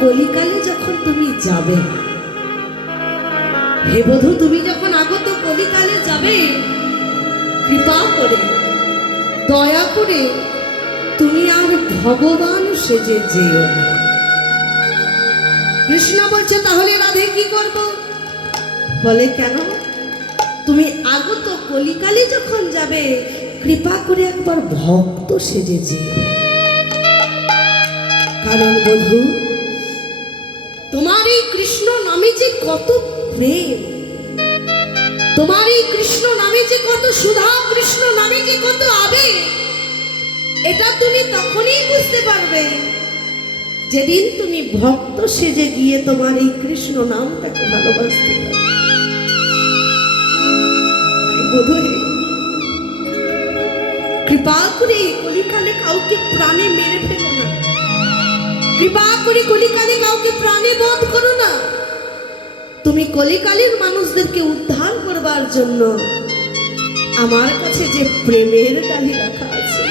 কলিকালে যখন তুমি যাবে, হে বধূ, তুমি যখন আগত কলিকালে যাবে, কৃপা করে দয়া করে তুমি আর ভগবান সেজে যেও না। কৃষ্ণ বলছে তাহলে রাধে কি করব? বলে কেন? তুমি আগত কলিকালে যখন যাবে, কৃপা করে একবার ভক্ত সেজে যেও। কারণ বধূ, তোমার এই কৃষ্ণ নামে যে কত প্রেম, তোমার এই কৃষ্ণ নামে যে কত সুধা, কৃষ্ণ নামে যে কত আবেগ, এটা তুমি তখনই বুঝতে পারবে যেদিন তুমি ভক্ত সেজে গিয়ে তোমার এই কৃষ্ণ নামটাকে ভালোবাসতে পারবে। বধূ, কৃপা করে কলিকালে কাউকে প্রাণে মেরে ফেলো না, কৃপা করে কলিকালে কাউকে প্রাণে বধ করো না। তুমি কলিকালের মানুষদেরকে উদ্ধার করবার জন্য আমার কাছে যে প্রেমের ডালি রাখা আছে,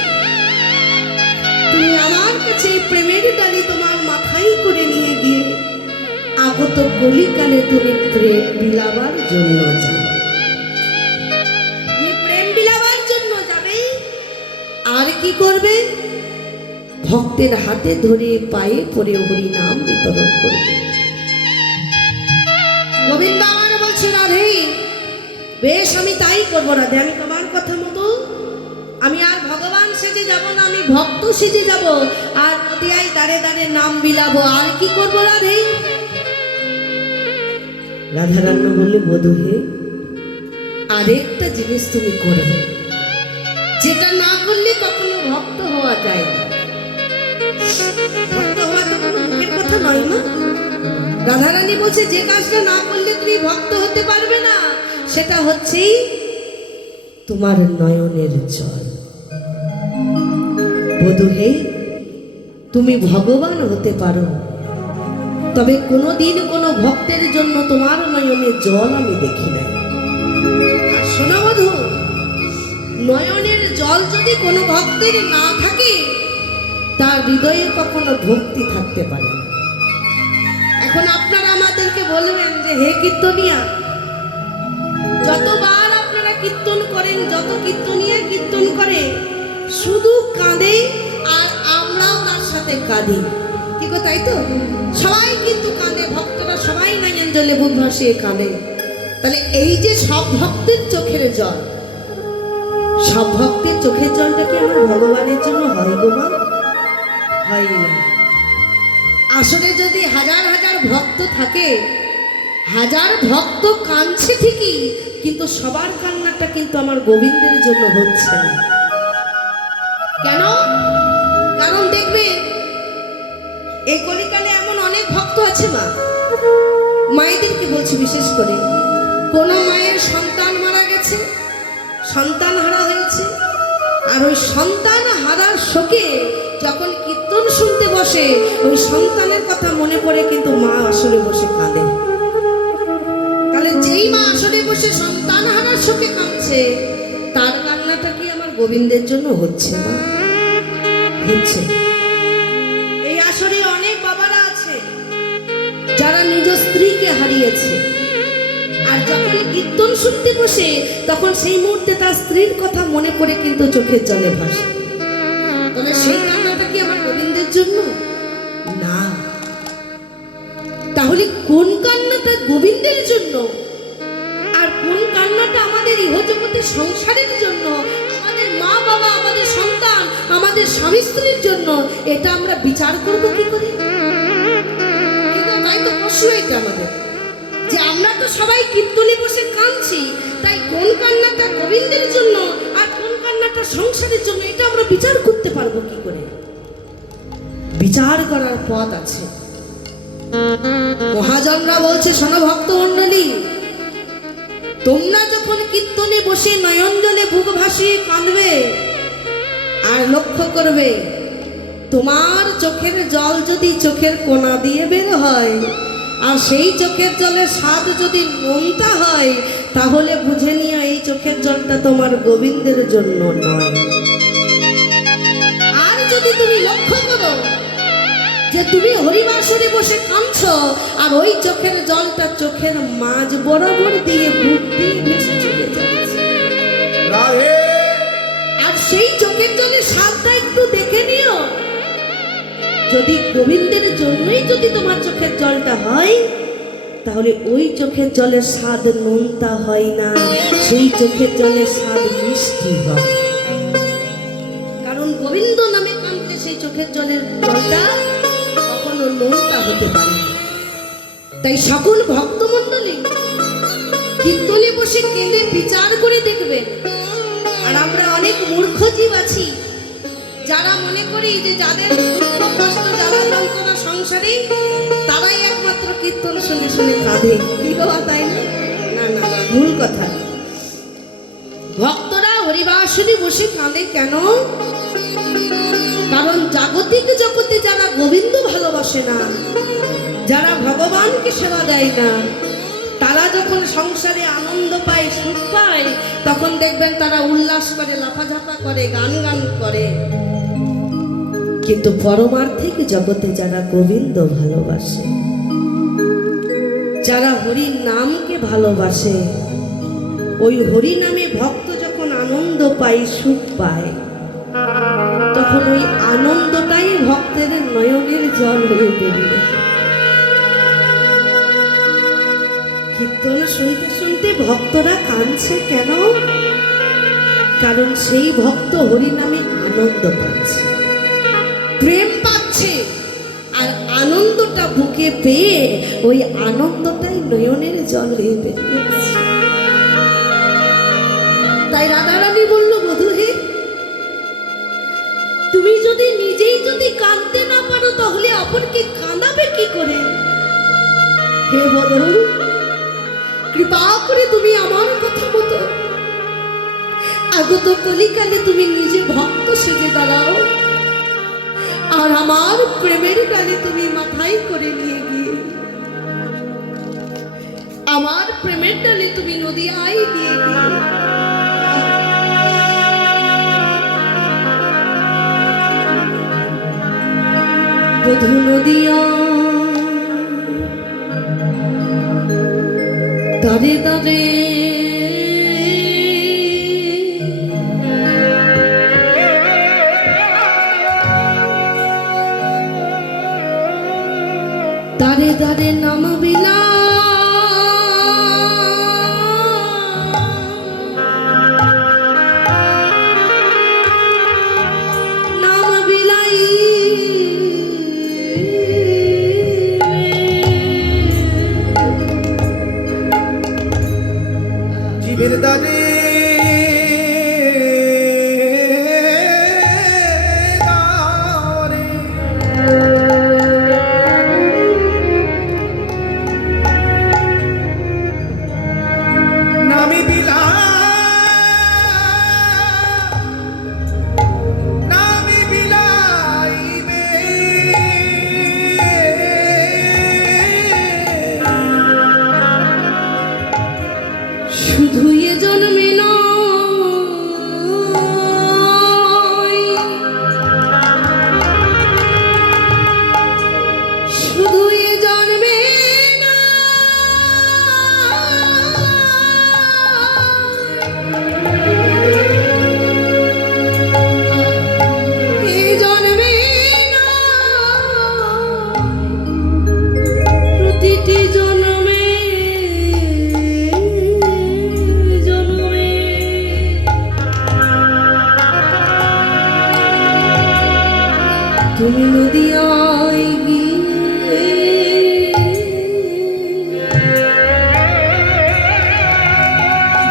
তুমি আমার কাছে প্রেমের ডালি তোমার মাথায় করে নিয়ে গিয়ে আগত কলিকালে তুমি প্রেম বিলাবার জন্য যাও। তুমি প্রেম বিলাবার জন্য যাবে, আর কি করবে? ভক্তের হাতে ধরে পায়ে পড়ে হরি নাম বিতরণ করবে। গোবিন্দ আমার বলছে, রাধে বেশ, আমি তাই করবো রাধে, আমি তোমার কথা মতো আমি আর ভগবান সেজে যাব না, আমি ভক্ত সেজে যাব, আর নদিয়ায় দাঁড়ে দাঁড়ে নাম বিলাবো। আর কি করবো রাধে? রাধারানী বললে, বধূ হে, আরেকটা জিনিস তুমি করবে, যেটা না করলে কখনো ভক্ত হওয়া যায় না। ভক্ত হওয়া তো কোনো মুখের কথা নয় না। রাধারানী বলছে, যে কাজটা না করলে তুমি ভক্ত হতে পারবে না, সেটা হচ্ছে তোমার নয়নের জল। বধূ হে, তুমি ভগবান হতে পারো, তবে কোনোদিন কোনো ভক্তের জন্য তোমার নয়নের জল আমি দেখি নাই। শোনো বধূ, নয়নের জল যদি কোনো ভক্তের না থাকে, তার হৃদয়ে কখনো ভক্তি থাকতে পারে না। এখন আপনারা আমাদেরকে বলবেন যে, হে কীর্তনিয়া, যতবার আপনারা কীর্তন করেন, যত কীর্তনিয়া কীর্তন করে শুধু কাঁদে, আর আমরাও তার সাথে কাঁদি, কি গো, তাই তো? সবাই কিন্তু কাঁদে, ভক্তরা সবাই নয়ন জলে বুক ভাসিয়ে কাঁদে। তাহলে এই যে সব ভক্তের চোখের জল, সব ভক্তের চোখের জলটা কি আমার ভগবানের জন্য হয় গো মা? হয় না। আসলে যদি হাজার হাজার ভক্ত থাকে, হাজার ভক্ত কাঁদছে ঠিকই, কিন্তু সবার কান্নাটা কিন্তু আমার গোবিন্দের জন্য হচ্ছে না। কেন? কারণ দেখবে এই কলিকালে এমন অনেক ভক্ত আছে মা, মায়েদেরকে বলছি বিশেষ করে, কোন মায়ের সন্তান মারা গেছে, সন্তান হারা হয়েছে, আর ওই সন্তান হারার শোকে যখন কীর্তন শুনতে বসে, ওই সন্তানের কথা মনে পড়ে কিন্তু মা আসলে বসে কাঁদে। তাহলে যেই মা আসলে বসে সন্তান হারার শোকে কাঁদছে, তার কান্নাটা কি আমার গোবিন্দের জন্য হচ্ছে না? হচ্ছে। এই আসরে অনেক বাবারা আছে যারা নিজ স্ত্রীকে হারিয়েছে, আর যখন কীর্তন শুনতে বসে তখন সেই মুহূর্তে তার স্ত্রীর কথা মনে পড়ে কিন্তু চোখের জলে ভাসে। তবে সেই কান্নাটা কি আমার গোবিন্দের জন্য? না। তাহলে কোন কান্নাটা গোবিন্দের জন্য, আর কোন কান্নাটা আমাদের ইহজগতের সংসারের জন্য, আমাদের মা বাবা, আমাদের সন্তান, আমাদের স্বামী স্ত্রীর জন্য, এটা আমরা বিচার করবো কি করে? তাই তো প্রশ্ন এটা আমাদের, যে আমরা তো সবাই কীর্তনে বসে কাঁদছি, তাই কোন কান্নাটা গোবিন্দের জন্য আর কোন কান্নাটা সংসারের জন্য, এটা আমরা বিচার করতে পারবো কি করে? বিচার করার পথ আছে। মহাজনরা বলছে, শোনো ভক্ত মণ্ডলী, তোমরা যখন কীর্তনে বসে নয়ন জলে বুক ভাসিয়ে কাঁদবে, আর লক্ষ্য করবে তোমার চোখের জল যদি চোখের কোনা দিয়ে বের হয়, আর সেই চোখের জলের স্বাদ যদি নোনতা হয়, তাহলে বুঝে নিও এই চোখের জলটা তোমার গোবিন্দের জন্য নয়। আর যদি তুমি লক্ষ্য করো যে তুমি হরিবাসরে বসে কাঁদছো আর ওই চোখের জলটা চোখের মাঝ বরাবর দিয়ে বুক দিয়ে ভেসে চলে যাচ্ছে। আর সেই চোখের জলের স্বাদটা একটু দেখে নিও। যদি গোবিন্দের জন্যই যদি তোমার চোখের জলটা হয়, তাহলে ওই চোখের জলের স্বাদ নোনতা হয় না, সেই চোখের জলের স্বাদ মিষ্টি হয়। কারণ গোবিন্দ নামে কাঁদলে সেই চোখের জলের জলটা কখনো নোনতা হতে পারে না। তাই সকল ভক্তমণ্ডলী কীর্তনে বসে কেঁদে বিচার করে দেখবেন। আর আমরা অনেক মূর্খ জীব আছি যারা মনে করি যে যাদের দুঃখ কষ্ট জ্বালা যন্ত্রণা সংসারে তারাই একমাত্র কীর্তন শুনে শুনে কাঁদে। কি বাবা, তাই না? না না না, ভুল কথা। ভক্তরা হরিবাসরে বসে কাঁদে কেন? কারণ জাগতিক জগতে যারা গোবিন্দ ভালোবাসে না, যারা ভগবানকে সেবা দেয় না, তারা যখন সংসারে আনন্দ পায়, সুখ পায়, তখন দেখবেন তারা উল্লাস করে, লাফাঝাপা করে, গান গান করে। কিন্তু পরমার্থিক জগতে যারা গোবিন্দ ভালোবাসে, যারা হরি নামকে ভালোবাসে, ওই হরি নামে ভক্ত যখন আনন্দ পায়, সুখ পায়, তখন ওই আনন্দটাই ভক্তের নয়নের জল হয়ে বেরিয়ে। কীর্তন শুনতে শুনতে ভক্তরা কাঁদছে কেন? কারণ সেই ভক্ত হরি নামে আনন্দ পাচ্ছে, প্রেম পাচ্ছে। আর আনন্দটা বুকে পেয়ে ওই আনন্দটাই নয়নের জল হয়ে বেরিয়ে আসছে। তাই রাধারানী বলল, বধূ হে, তুমি যদি নিজেই যদি কাঁদতে না পারো, তাহলে অপরকে কাঁদাবে কি করে? হে বধূ, কৃপা করে তুমি আমার কথা মতো আগত কলিকালে তুমি নিজে ভক্ত সেজে দাঁড়াও, আর আমার প্রেমের গানে তুমি মাথায় করে নিয়ে গিয়ে আমার প্রেমের ডালে তুমি নদিয়ায় দিয়ে গিয়ে বধূ নদিয়া দাঁড়ে দাঁড়ে দাঁড়ে দাঁড়ে নামবিলা নামবিলাই জীবের দাঁড়ে তুমি নদিয়ায় গিয়ে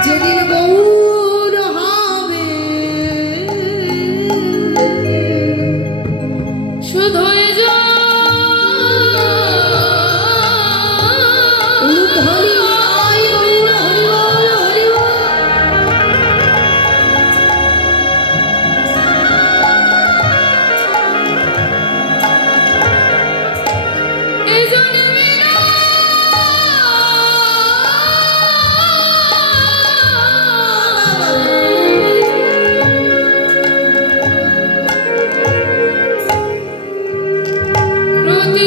যেদিন গৌর হবে শুধু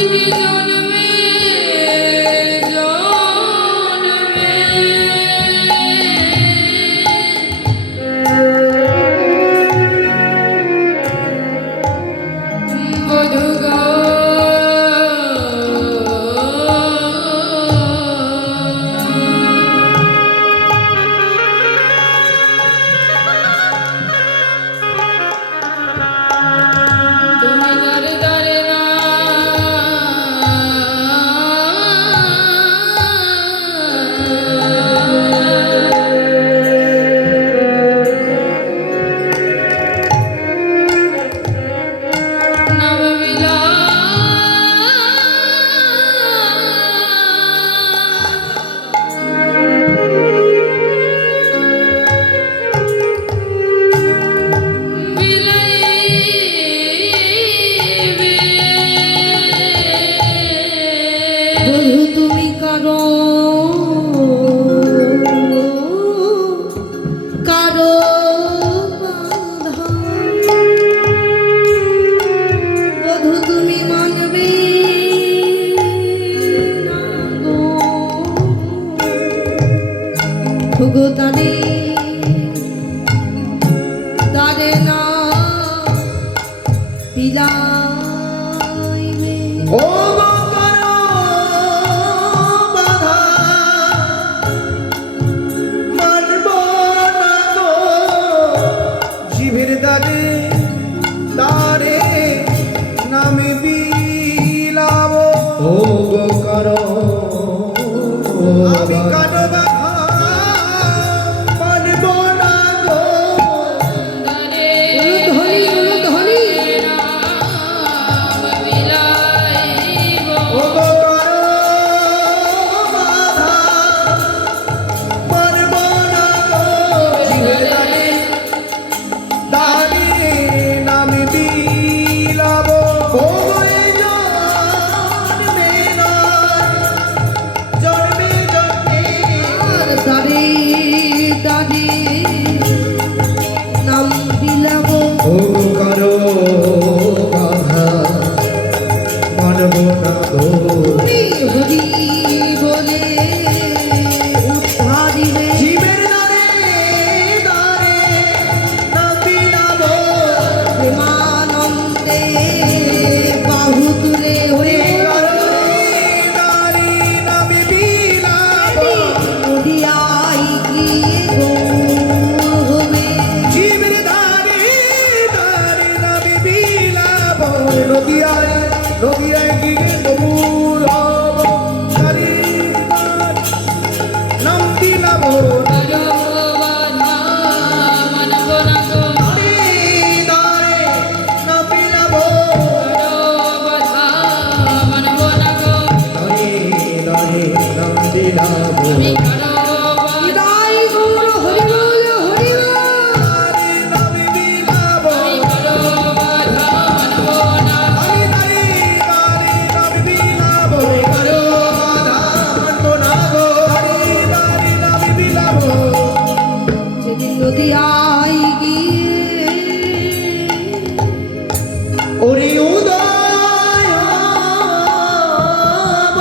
দিবি জন্মে জন্মে বধূ গো তুমি দারে দারে না নাম বিলা বধূ তুমি কারো কারো বাঁধা। বধূ তুমি মানবে না গো। গো তারে তারে না পিলাইবে। ও গো করো বাধা, মানব না গো। জীবের দ্বারে দ্বারে নামে বিলাব। ও গো করো আমি কানো বাধা, মানব না গো। দারে ধনী ধনী নাম বিলাইব ও গো করো বাধা, মানব না গো। জীবের দ্বারে দ্বারে নামে বিলাব। ও গো এই জন্মে নয়, জন্মে জন্মে আর তারে তারে নাম বিলাব। ও করো বাধা, মানব না গো। হরি হরি বলে উদ্ধারিবে। জীবের দ্বারে দ্বারে নাম বিলাব। প্রেমানন্দে বাহু তুলে হয়ে দ্বারে নামে বিলাব। নদিয়ায় গিয়ে গৌর হবে। জীবের দ্বারে দ্বারে নামে বিলাব। নদিয়ায় নদিয়ায় গিয়ে গৌর হব। দ্বারে দ্বারে নাম বিলাব। মানব না গো দ্বারে দ্বারে নাম বিলাব। বাধা মানব না গো দ্বারে দ্বারে নাম বিলাব। আমি কারো হৃদয় গৌর হরি বল হরি বল। দ্বারে নামে বিলাব। আমি কারো বাধা মানব না দ্বারে দ্বারে দ্বারে নামে বিলাব। করো বাধা মানব না গো। দ্বারে দ্বারে নামে বিলাব। যেদিন নদিয়ায় গিয়ে ওরে উদয় হব।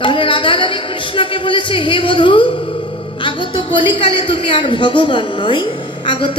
তাহলে রাধা রানী কৃষ্ণকে বলেছে, হে বধূ, আগত কলিকালে তুমি আর ভগবান নয়, আগত